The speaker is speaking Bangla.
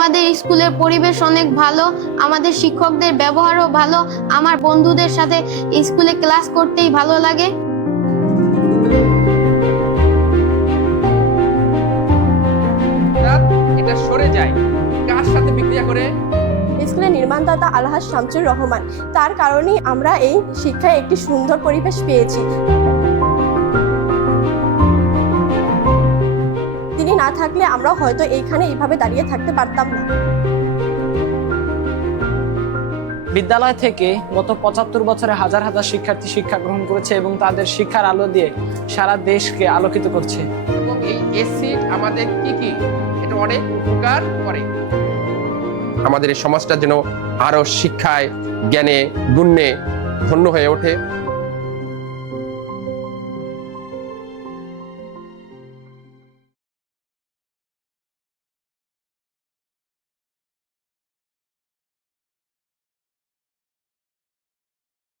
আমাদের স্কুলের পরিবেশ অনেক ভালো, আমাদের শিক্ষকদের ব্যবহারও ভালো, আমার বন্ধুদের সাথে স্কুলে ক্লাস করতেই ভালো লাগে। এটা সরে যায়, কার সাথে বিক্রিয়া করে? স্কুলের নির্মাণদাতা আলহাজ শামসুর রহমান, তার কারণেই আমরা এই শিক্ষায় একটি সুন্দর পরিবেশ পেয়েছি। তিনি না থাকলে আমরা হয়তো এইখানে এইভাবে দাঁড়িয়ে থাকতে পারতাম না। বিদ্যালয় থেকে গত ৭৫ বছরে হাজার হাজার শিক্ষার্থী শিক্ষা গ্রহণ করেছে এবং তাদের শিক্ষার আলো দিয়ে সারা দেশকে আলোকিত করছে। এবং এই এসি আমাদের কি এটা অনেক উপকার করে। আমাদের এই সমাজটা যেন আরো শিক্ষায়, জ্ঞানে, গুণে ধন্য হয়ে ওঠে।